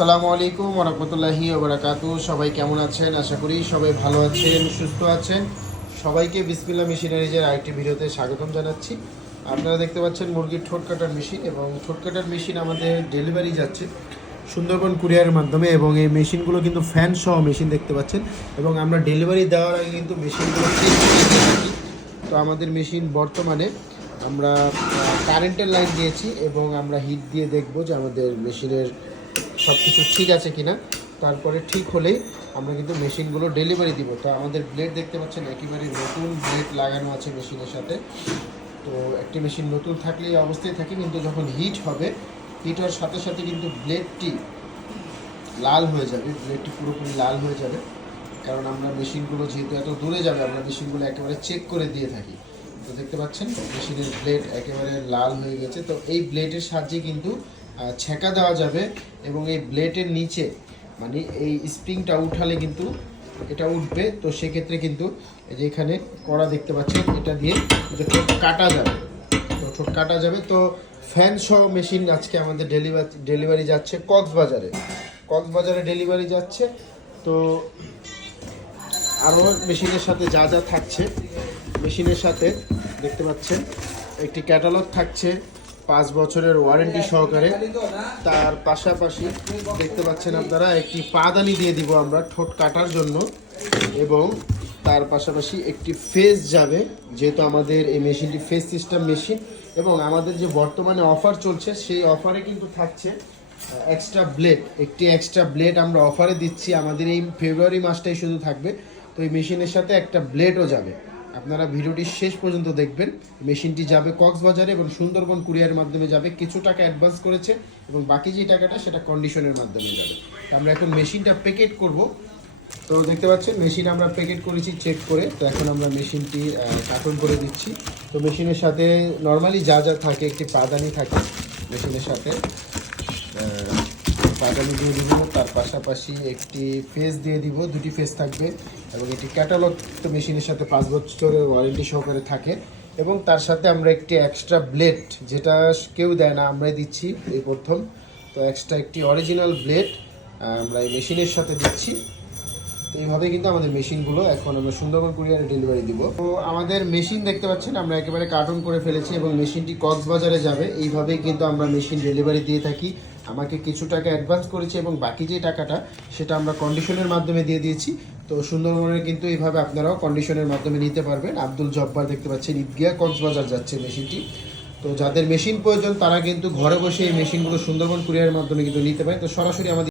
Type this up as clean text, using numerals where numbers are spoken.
আসসালামু আলাইকুম ওয়া রাহমাতুল্লাহি ওয়া বারাকাতুহু। সবাই কেমন আছেন? আশা করি সবাই ভালো আছেন, সুস্থ আছেন। সবাইকে বিসমিল্লাহ মেশিনারিজের আরেকটি ভিডিওতে স্বাগতম জানাচ্ছি। আপনারা দেখতে পাচ্ছেন মুরগির ঠোঁট কাটার মেশিন, এবং ঠোঁট কাটার মেশিন আমাদের ডেলিভারি যাচ্ছে সুন্দরবন কুরিয়ারের মাধ্যমে, এবং এই মেশিনগুলো কিন্তু ফ্যান সহ মেশিন দেখতে পাচ্ছেন, এবং আমরা ডেলিভারি দেওয়ার আগে কিন্তু মেশিনগুলো চেক করে দিয়ে থাকি। তো আমাদের মেশিন বর্তমানে আমরা কারেন্টের লাইন দিয়েছি, এবং আমরা হিট দিয়ে দেখব যে আমাদের মেশিনের সব কিছু ঠিক আছে কিনা। তারপরে ঠিক হলেই আমরা কিন্তু মেশিনগুলো ডেলিভারি দিব। তো আমাদের ব্লেড দেখতে পাচ্ছেন একেবারে নতুন ব্লেড লাগানো আছে মেশিনের সাথে। তো একটি মেশিন নতুন থাকলে এই অবস্থায় থাকে, কিন্তু যখন হিট হবে, হিট হওয়ার সাথে সাথে কিন্তু ব্লেডটি লাল হয়ে যাবে, ব্লেডটি পুরোপুরি লাল হয়ে যাবে। কারণ আমরা মেশিনগুলো যেহেতু এত দূরে যাবে, আমরা মেশিনগুলো একেবারে চেক করে দিয়ে থাকি। তো দেখতে পাচ্ছেন মেশিনের ব্লেড একেবারে লাল হয়ে গেছে। তো এই ব্লেডের সাহায্যে কিন্তু ছেঁকা দেওয়া যাবে, এবং এই ব্লেডের নিচে মানে এই স্প্রিংটা উঠালে কিন্তু এটা উঠবে। তো সেক্ষেত্রে কিন্তু এই যে এখানে কড়া দেখতে পাচ্ছেন, এটা দিয়ে ঠোঁট কাটা যাবে। তো ঠোঁট কাটা যাবে। তো ফ্যান সহ মেশিন আজকে আমাদের ডেলিভারি যাচ্ছে কক্সবাজারে ডেলিভারি যাচ্ছে। তো আরও মেশিনের সাথে যা যা থাকছে, মেশিনের সাথে দেখতে পাচ্ছেন একটি ক্যাটালগ থাকছে 5 বছরের ওয়ারেন্টি সহকারে। তার পাশাপাশি দেখতে পাচ্ছেন আপনারা একটি পাদানি দিয়ে দিব আমরা ঠোঁট কাটার জন্য, এবং তার পাশাপাশি একটি ফেস যাবে, যেহেতু আমাদের এই মেশিনটি ফেস সিস্টেম মেশিন। এবং আমাদের যে বর্তমানে অফার চলছে, সেই অফারে কিন্তু থাকছে একটি এক্সট্রা ব্লেড আমরা অফারে দিচ্ছি। আমাদের এই ফেব্রুয়ারি মাসটাই শুধু থাকবে। তো এই মেশিনের সাথে একটা ব্লেডও যাবে। আপনারা ভিডিওটি শেষ পর্যন্ত দেখবেন। মেশিনটি যাবে কক্সবাজারে এবং সুন্দরবন কুরিয়ারের মাধ্যমে যাবে। কিছু টাকা অ্যাডভান্স করেছে, এবং বাকি যে টাকাটা সেটা কন্ডিশনের মাধ্যমে যাবে। আমরা এখন মেশিনটা প্যাকেট করব। তো দেখতে পাচ্ছেন মেশিন আমরা প্যাকেট করেছি চেক করে। তো এখন আমরা মেশিনটি কার্টন করে দিচ্ছি। তো মেশিনের সাথে নর্মালি যা যা থাকে, একটি পাদানি থাকে মেশিনের সাথে, পাদানি দিয়ে দিব। তার পাশাপাশি একটি ফেস দিয়ে দিব, দুটি ফেস থাকবে, এবং একটি ক্যাটালগ তো মেশিনের সাথে 5 বছরের ওয়ারেন্টি সহকারে থাকে। এবং তার সাথে আমরা একটি এক্সট্রা ব্লেড, যেটা কেউ দেয় না, আমরাই দিচ্ছি এই প্রথম। তো এক্সট্রা একটি অরিজিনাল ব্লেড আমরা এই মেশিনের সাথে দিচ্ছি। তো এইভাবে কিন্তু আমাদের মেশিনগুলো এখন আমরা সুন্দরবন কুরিয়ারে ডেলিভারি দিব। তো আমাদের মেশিন দেখতে পাচ্ছেন আমরা একেবারে কার্টন করে ফেলেছি, এবং মেশিনটি কক্সবাজারে যাবে। এইভাবেই কিন্তু আমরা মেশিন ডেলিভারি দিয়ে থাকি। আমাকে কিছু টাকা অ্যাডভান্স করেছে, এবং বাকি যে টাকাটা সেটা আমরা কন্ডিশনের মাধ্যমে দিয়ে দিয়েছি। তো সুন্দরবনের কিন্তু এইভাবে আপনারাও কন্ডিশনের মাধ্যমে নিতে পারবেন। আব্দুল জব্বার দেখতে পাচ্ছেন ঈদগাহ কক্সবাজার যাচ্ছে মেশিনটি। তো যাদের মেশিন প্রয়োজন তারা কিন্তু ঘরে বসে এই মেশিনগুলো সুন্দরবন কুরিয়ারের মাধ্যমে কিন্তু নিতে পারে। তো সরাসরি আমাদের